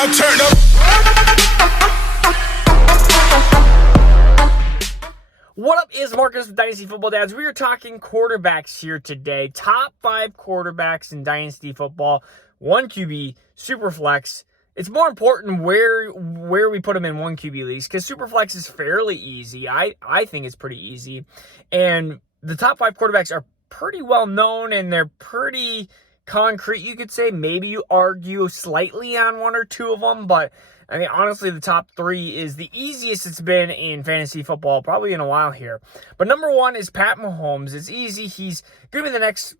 now turn up. What up, is Marcus with Dynasty Football Dads. We are talking quarterbacks here today. Top 5 quarterbacks in Dynasty Football. 1 QB, super flex. It's more important where we put them in 1 QB leagues, because super flex is fairly easy. I think it's pretty easy. And the top 5 quarterbacks are pretty well known, and they're pretty concrete, you could say. Maybe you argue slightly on 1 or 2 of them, but I mean, honestly, the top 3 is the easiest it's been in fantasy football probably in a while here. But number 1 is Pat Mahomes. It's easy. He's going to be the next,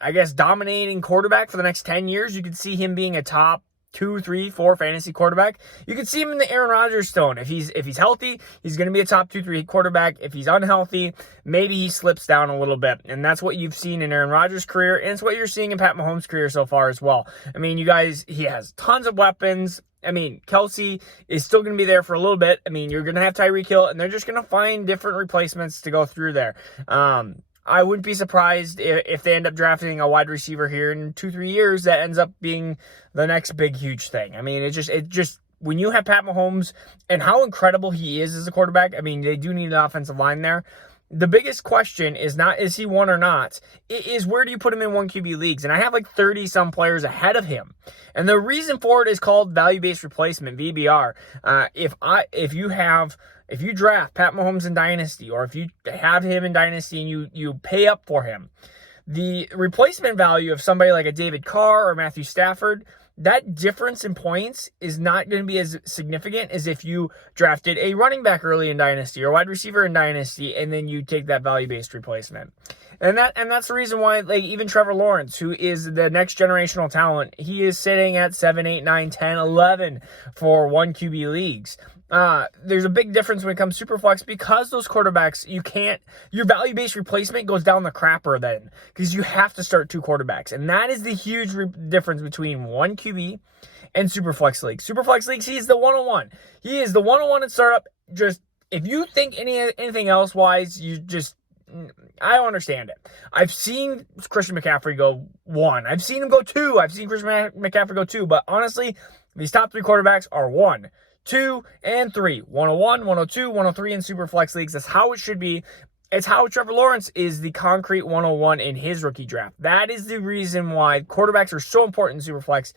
I guess, dominating quarterback for the next 10 years. You could see him being a top 2, 3, 4 fantasy quarterback. You could see him in the Aaron Rodgers stone. If he's healthy, he's going to be a top 2, 3 quarterback. If he's unhealthy, maybe he slips down a little bit. And that's what you've seen in Aaron Rodgers' career, and it's what you're seeing in Pat Mahomes' career so far as well. I mean, you guys, he has tons of weapons. I mean, Kelsey is still going to be there for a little bit. I mean, you're going to have Tyreek Hill, and they're just going to find different replacements to go through there. I wouldn't be surprised if they end up drafting a wide receiver here in 2-3 years that ends up being the next big, huge thing. I mean, it just when you have Pat Mahomes and how incredible he is as a quarterback, I mean, they do need an offensive line there. The biggest question is not, is he 1 or not? It is, where do you put him in 1 QB leagues? And I have like 30-some players ahead of him. And the reason for it is called value-based replacement, VBR. If you draft Pat Mahomes in Dynasty, or if you have him in Dynasty and you pay up for him, the replacement value of somebody like a David Carr or Matthew Stafford, that difference in points is not going to be as significant as if you drafted a running back early in Dynasty or wide receiver in Dynasty, and then you take that value-based replacement. And that's the reason why, like, even Trevor Lawrence, who is the next generational talent, he is sitting at 7, 8, 9, 10, 11 for 1 QB leagues. There's a big difference when it comes to Superflex, because those quarterbacks, your value-based replacement goes down the crapper then, because you have to start 2 quarterbacks. And that is the huge difference between 1 QB and Superflex leagues. Superflex leagues, he is the 101. He is the 101 in startup. Just, if you think anything else wise, I don't understand it. I've seen Christian McCaffrey go 1. I've seen him go 2. I've seen Christian McCaffrey go 2. But honestly, these top 3 quarterbacks are 1, 2, and 3. 101, 102, 103 in Superflex leagues. That's how it should be. It's how Trevor Lawrence is the concrete 101 in his rookie draft. That is the reason why quarterbacks are so important in Superflex.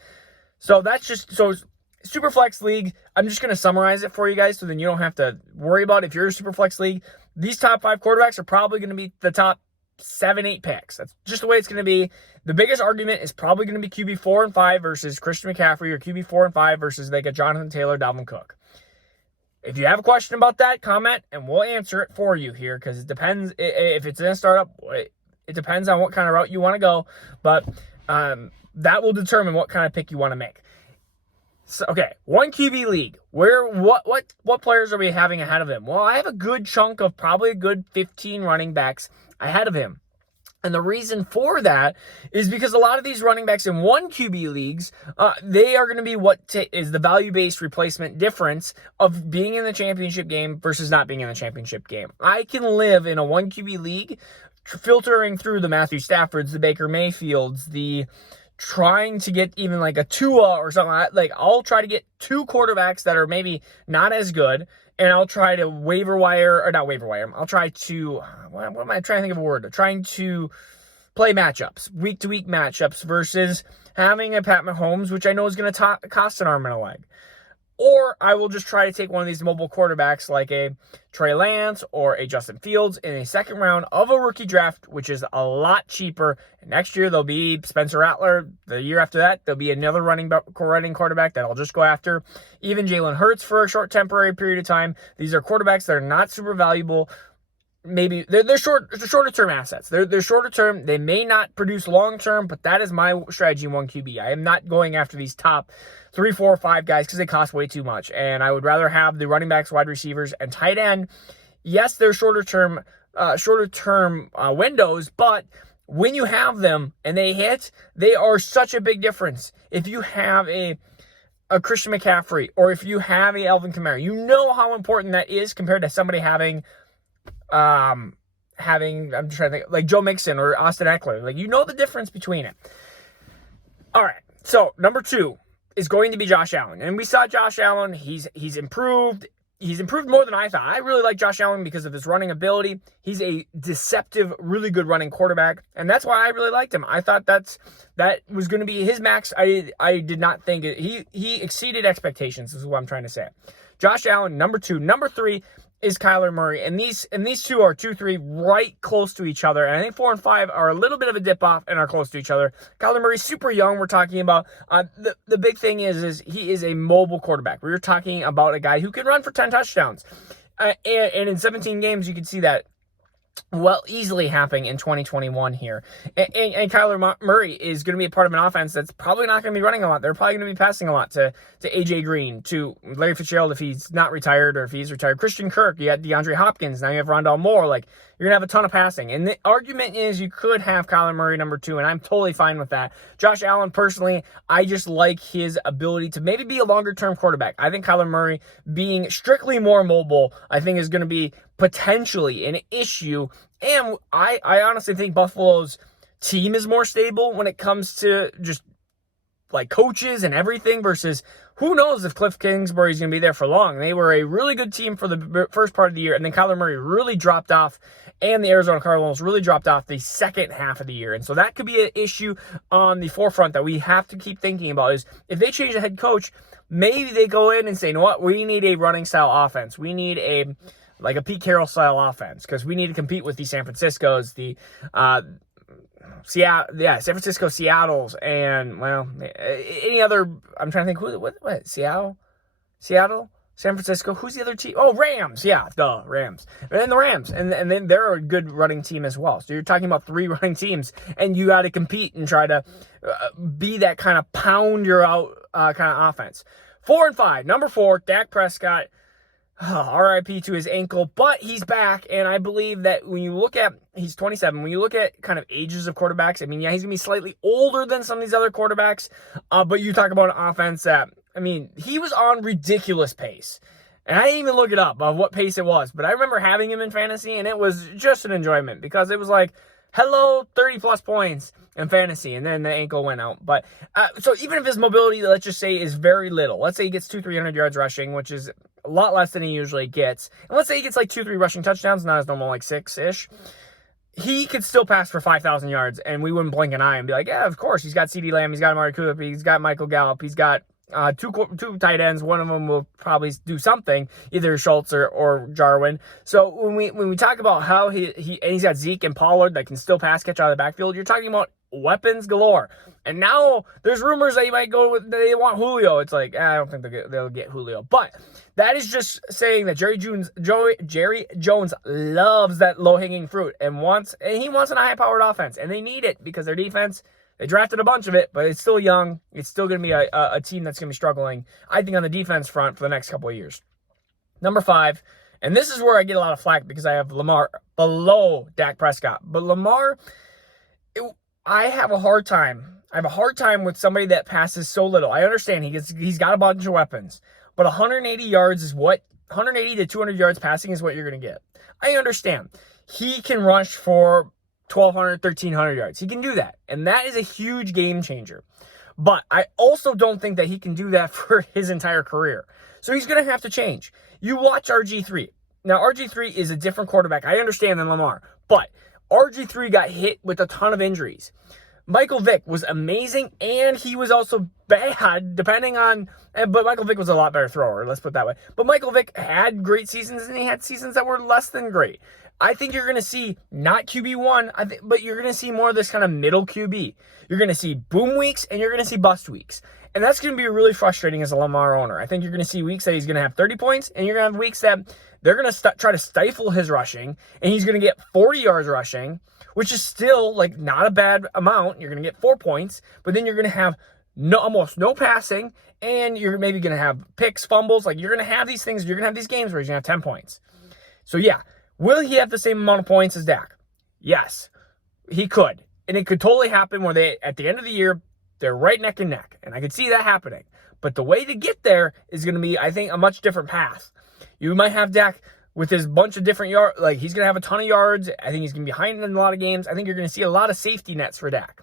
So Superflex league, I'm just going to summarize it for you guys so then you don't have to worry about it. If you're a Superflex league, these top 5 quarterbacks are probably going to be the top 7, 8 picks. That's just the way it's going to be. The biggest argument is probably going to be QB 4 and 5 versus Christian McCaffrey, or QB 4 and 5 versus like a Jonathan Taylor, Dalvin Cook. If you have a question about that, comment and we'll answer it for you here, because it depends. If it's in a startup, it depends on what kind of route you want to go, but that will determine what kind of pick you want to make. So, okay, 1 QB league. What players are we having ahead of him? Well, I have a good chunk of probably a good 15 running backs ahead of him. And the reason for that is because a lot of these running backs in 1 QB leagues, they are going to be is the value-based replacement difference of being in the championship game versus not being in the championship game. I can live in a 1 QB league filtering through the Matthew Staffords, the Baker Mayfields, the trying to get even like a Tua or something. Like, I'll try to get 2 quarterbacks that are maybe not as good, and I'll try to I'll try to, what am I trying to think of a word? Trying to play matchups, week-to-week matchups, versus having a Pat Mahomes, which I know is going to cost an arm and a leg. Or I will just try to take one of these mobile quarterbacks like a Trey Lance or a Justin Fields in a second round of a rookie draft, which is a lot cheaper. And next year, there'll be Spencer Rattler. The year after that, there'll be another running quarterback that I'll just go after. Even Jalen Hurts for a short temporary period of time. These are quarterbacks that are not super valuable. Maybe they're shorter term assets. They're shorter term. They may not produce long term, but that is my strategy in 1 QB. I am not going after these top 3, 4, 5 guys because they cost way too much. And I would rather have the running backs, wide receivers, and tight end. Yes, they're shorter term windows, but when you have them and they hit, they are such a big difference. If you have a Christian McCaffrey, or if you have a Alvin Kamara, you know how important that is compared to somebody having I'm trying to think, like Joe Mixon or Austin Eckler. Like, you know the difference between it. All right. So, number 2 is going to be Josh Allen. And we saw Josh Allen. He's improved. He's improved more than I thought. I really like Josh Allen because of his running ability. He's a deceptive, really good running quarterback, and that's why I really liked him. I thought that was going to be his max. I did not think it. He exceeded expectations, is what I'm trying to say. Josh Allen, number 2. Number 3 is Kyler Murray, and these two are 2, 3 right close to each other. And I think 4 and 5 are a little bit of a dip off and are close to each other. Kyler Murray's super young. We're talking about the big thing is he is a mobile quarterback. We're talking about a guy who can run for 10 touchdowns, and in 17 games you can see that easily happening in 2021 here. And Kyler Murray is going to be a part of an offense that's probably not going to be running a lot. They're probably going to be passing a lot to AJ Green, to Larry Fitzgerald if he's not retired, or if he's retired, Christian Kirk. You got DeAndre Hopkins. Now you have Rondale Moore. Like, you're going to have a ton of passing. And the argument is you could have Kyler Murray number 2, and I'm totally fine with that. Josh Allen, personally, I just like his ability to maybe be a longer-term quarterback. I think Kyler Murray being strictly more mobile, I think is going to be potentially an issue. And I honestly think Buffalo's team is more stable when it comes to just like coaches and everything, versus who knows if Cliff Kingsbury's going to be there for long. They were a really good team for the first part of the year, and then Kyler Murray really dropped off, and the Arizona Cardinals really dropped off the second half of the year. And so that could be an issue on the forefront that we have to keep thinking about, is if they change the head coach, maybe they go in and say, you know what, we need a running style offense. We need a Pete Carroll style offense, because we need to compete with the San Franciscos, the San Francisco, Seattle's, and any other. I'm trying to think what Seattle, San Francisco. Who's the other team? Oh, Rams. Yeah, the Rams. And then the Rams, and then they're a good running team as well. So you're talking about 3 running teams, and you got to compete and try to be that kind of pound your out kind of offense. 4 and 5. Number 4, Dak Prescott. RIP to his ankle, but he's back, and I believe that when you look at, he's 27, when you look at kind of ages of quarterbacks, I mean, yeah, he's going to be slightly older than some of these other quarterbacks, but you talk about an offense that, I mean, he was on ridiculous pace, and I didn't even look it up of what pace it was, but I remember having him in fantasy, and it was just an enjoyment, because it was like, hello, 30-plus points in fantasy, and then the ankle went out. But so even if his mobility, let's just say, is very little, let's say he gets 200-300 yards rushing, which is a lot less than he usually gets, and let's say he gets like 2-3 rushing touchdowns, not as normal, like 6-ish, he could still pass for 5,000 yards, and we wouldn't blink an eye and be like, yeah, of course, he's got CeeDee Lamb, he's got Amari Cooper, he's got Michael Gallup, he's got two tight ends. One of them will probably do something, either Schultz or Jarwin. So when we talk about how he's got Zeke and Pollard that can still pass catch out of the backfield, you're talking about weapons galore. And now there's rumors that you might go with, they want Julio. It's like, I don't think they'll get Julio. But that is just saying that Jerry Jones loves that low-hanging fruit and he wants an high-powered offense, and they need it because their defense, they drafted a bunch of it, but it's still young. It's still going to be a team that's going to be struggling, I think, on the defense front for the next couple of years. Number 5, and this is where I get a lot of flack because I have Lamar below Dak Prescott. But Lamar, I have a hard time. I have a hard time with somebody that passes so little. I understand he's got a bunch of weapons, but 180 yards is what 180 to 200 yards passing is what you're going to get. I understand. He can rush for 1,200, 1,300 yards. He can do that, and that is a huge game changer. But I also don't think that he can do that for his entire career. So he's going to have to change. You watch RG3. Now, RG3 is a different quarterback, I understand, than Lamar, but RG3 got hit with a ton of injuries. Michael Vick was amazing, and he was also bad, but Michael Vick was a lot better thrower, let's put it that way. But Michael Vick had great seasons, and he had seasons that were less than great. I think you're going to see not QB1, but you're going to see more of this kind of middle QB. You're going to see boom weeks, and you're going to see bust weeks. And that's going to be really frustrating as a Lamar owner. I think you're going to see weeks that he's going to have 30 points, and you're going to have weeks that they're going to try to stifle his rushing, and he's going to get 40 yards rushing, which is still like not a bad amount. You're going to get 4 points, but then you're going to have almost no passing, and you're maybe going to have picks, fumbles. Like, you're going to have these things. You're going to have these games where he's going to have 10 points. So, yeah. Will he have the same amount of points as Dak? Yes, he could. And it could totally happen where they, at the end of the year, they're right neck and neck. And I could see that happening. But the way to get there is going to be, I think, a much different path. You might have Dak with his bunch of different yards. Like, he's going to have a ton of yards. I think he's going to be behind in a lot of games. I think you're going to see a lot of safety nets for Dak.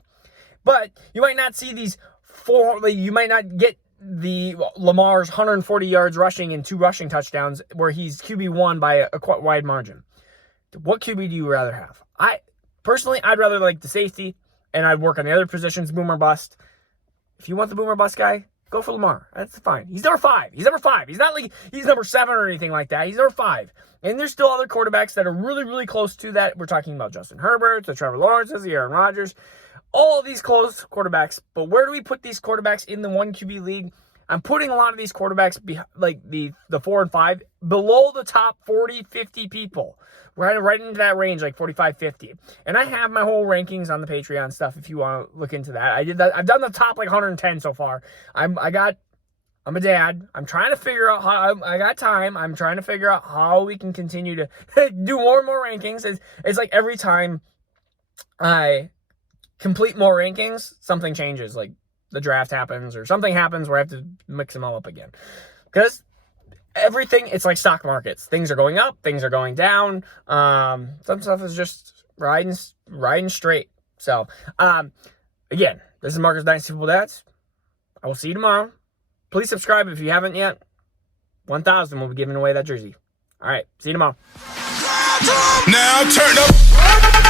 But you might not see these you might not get the Lamar's 140 yards rushing and 2 rushing touchdowns where he's QB1 by a quite wide margin. What QB do you rather have? Personally, I'd rather like the safety, and I'd work on the other positions, boom or bust. If you want the boom or bust guy, go for Lamar. That's fine. He's number 5. He's not like he's number 7 or anything like that. He's number 5. And there's still other quarterbacks that are really, really close to that. We're talking about Justin Herbert, the Trevor Lawrences, the Aaron Rodgers, all of these close quarterbacks. But where do we put these quarterbacks in the 1 QB league? I'm putting a lot of these quarterbacks, like the 4 and 5, below the top 40, 50 people. Right into that range, like 45, 50. And I have my whole rankings on the Patreon stuff if you want to look into that. I did that. I've done the top like 110 so far. I'm a dad. I'm trying to figure out how I got time. I'm trying to figure out how we can continue to do more and more rankings. It's like every time I complete more rankings, something changes. Like the draft happens or something happens where I have to mix them all up again. Because everything, it's like stock markets. Things are going up, things are going down. Some stuff is just riding straight. So, again, this is Marcus Dynasty Football Dads. I will see you tomorrow. Please subscribe if you haven't yet. 1,000 will be giving away that jersey. All right, see you tomorrow. Now turn up.